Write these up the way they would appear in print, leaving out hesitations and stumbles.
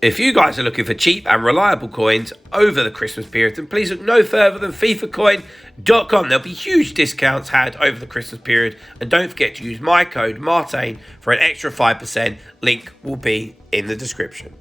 If you guys are looking for cheap and reliable coins over the Christmas period, then please look no further than FIFAcoin.com. There'll be huge discounts had over the Christmas period. And don't forget to use my code Martain for an extra 5%. Link will be in the description.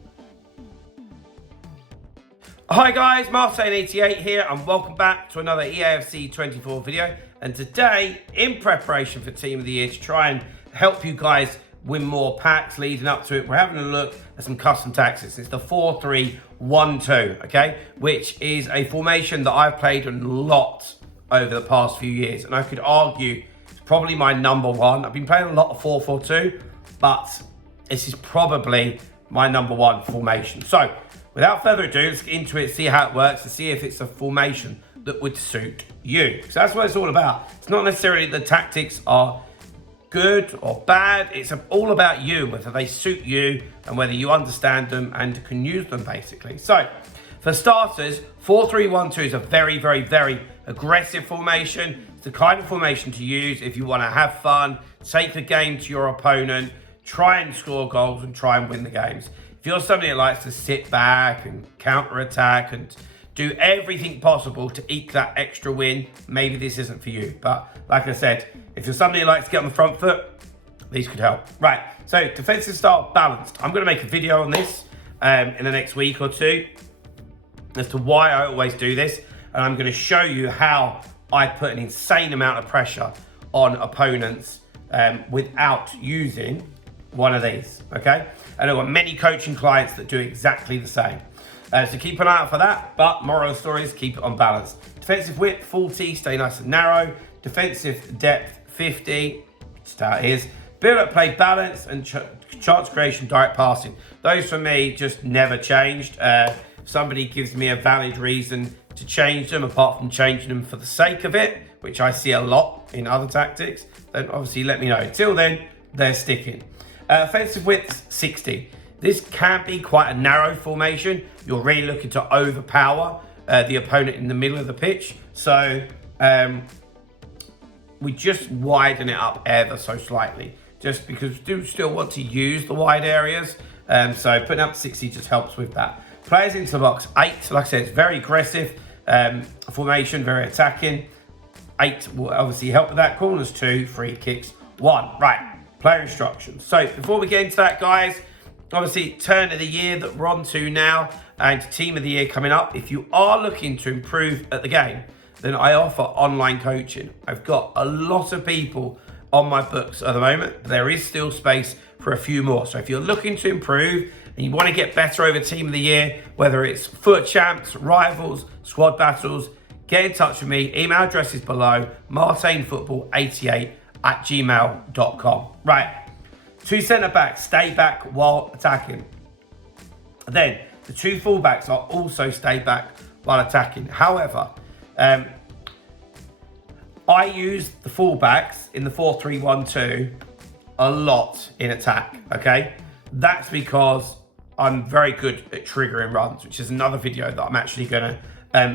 Hi guys, Martain88 here and welcome back to another Eafc 24 video. And today, in preparation for Team of the Year to try and help you guys win more packs leading up to it, we're having a look at some custom tactics. It's the 4-3-1-2, okay, which is a formation that I've played a lot over the past few years, and I could argue it's probably my number one. I've been playing a lot of 4-4-2, but this is probably my number one formation. So without further ado, let's get into it, see how it works, and see if it's a formation that would suit you. So that's what it's all about. It's not necessarily the tactics are good or bad, it's all about you, whether they suit you and whether you understand them and can use them basically. So for starters, 4-3-1-2 is a very, very, very aggressive formation. It's the kind of formation to use if you want to have fun, take the game to your opponent, try and score goals and try and win the games. If you're somebody that likes to sit back and counter-attack and do everything possible to eke that extra win, maybe this isn't for you. But like I said, if you're somebody who likes to get on the front foot, these could help. Right, so defensive style balanced. I'm gonna make a video on this in the next week or two as to why I always do this. And I'm gonna show you how I put an insane amount of pressure on opponents without using one of these, okay? And I've got many coaching clients that do exactly the same. So keep an eye out for that, but moral of the story is keep it on balance. Defensive width, 40, stay nice and narrow. Defensive depth, 50, just how it is. Build up play balance and chance creation, direct passing. Those for me just never changed. Somebody gives me a valid reason to change them, apart from changing them for the sake of it, which I see a lot in other tactics, then obviously let me know. Until then, they're sticking. Offensive width, 60. This can be quite a narrow formation. You're really looking to overpower the opponent in the middle of the pitch. So we just widen it up ever so slightly, just because we do still want to use the wide areas. So putting up 60 just helps with that. Players into the box, 8. Like I said, it's very aggressive formation, very attacking. 8 will obviously help with that. Corners 2, free kicks 1. Right, player instructions. So before we get into that, guys, obviously turn of the year that we're on to now and team of the year coming up. If you are looking to improve at the game, then I offer online coaching. I've got a lot of people on my books at the moment, but there is still space for a few more. So if you're looking to improve and you want to get better over team of the year, whether it's foot champs, rivals, squad battles, get in touch with me. Email address is below, martainfootball88@gmail.com. Right. 2 centre backs stay back while attacking. Then the 2 fullbacks are also stay back while attacking. However, I use the fullbacks in the 4-3-1-2 a lot in attack, okay? That's because I'm very good at triggering runs, which is another video that I'm actually gonna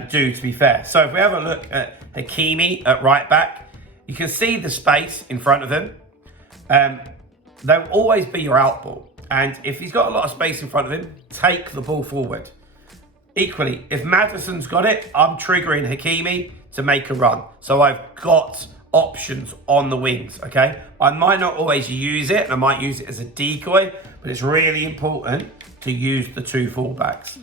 do, to be fair. So if we have a look at Hakimi at right back, you can see the space in front of him. They'll always be your out ball. And if he's got a lot of space in front of him, take the ball forward. Equally, if Maddison's got it, I'm triggering Hakimi to make a run. So I've got options on the wings, okay? I might not always use it, and I might use it as a decoy, but it's really important to use the 2 fullbacks.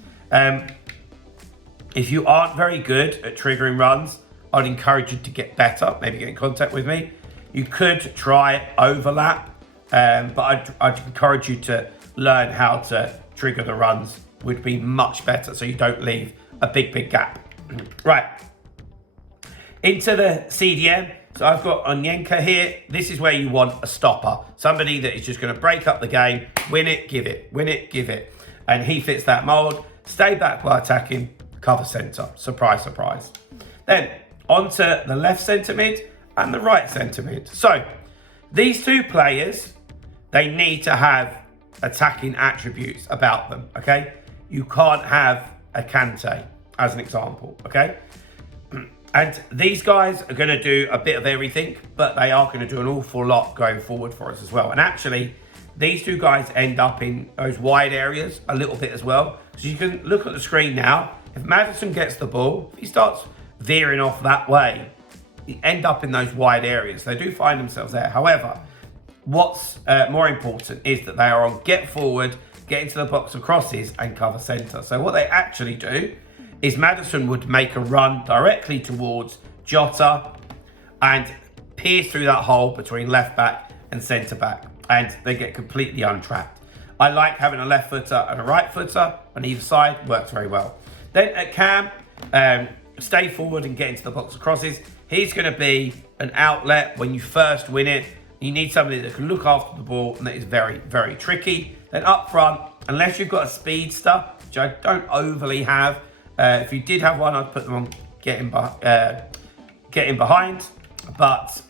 If you aren't very good at triggering runs, I'd encourage you to get better, maybe get in contact with me. You could try overlap, but I'd encourage you to learn how to trigger the runs, would be much better so you don't leave a big gap. Right, into the CDM. So I've got Onyenka here. This is where you want a stopper, somebody that is just going to break up the game, win it, give it, win it, give it, and he fits that mold. Stay back while attacking, cover centre. Surprise, surprise. Then onto the left centre mid and the right centre mid. So these 2 players, they need to have attacking attributes about them, okay? You can't have a Kante, as an example, okay? And these guys are going to do a bit of everything, but they are going to do an awful lot going forward for us as well. And actually, these two guys end up in those wide areas a little bit as well. So you can look at the screen now. If Maddison gets the ball, if he starts veering off that way, you end up in those wide areas. They do find themselves there. However, what's more important is that they are on get forward, get into the box of crosses and cover centre. So what they actually do is Maddison would make a run directly towards Jota and pierce through that hole between left back and centre back, and they get completely untrapped. I like having a left footer and a right footer on either side, works very well. Then at Cam, stay forward and get into the box of crosses. He's going to be an outlet when you first win it. You need somebody that can look after the ball, and that is very, very tricky. Then up front, unless you've got a speedster, which I don't overly have, if you did have one, I'd put them on getting behind. But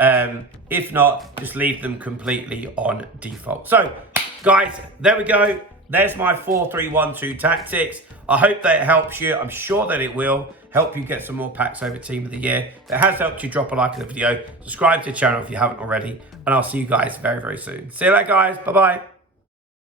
if not, just leave them completely on default. So, guys, there we go. There's my 4-3-1-2 tactics. I hope that it helps you. I'm sure that it will help you get some more packs over Team of the Year. If it has helped you, drop a like on the video. Subscribe to the channel if you haven't already. And I'll see you guys very, very soon. See you later, guys. Bye-bye.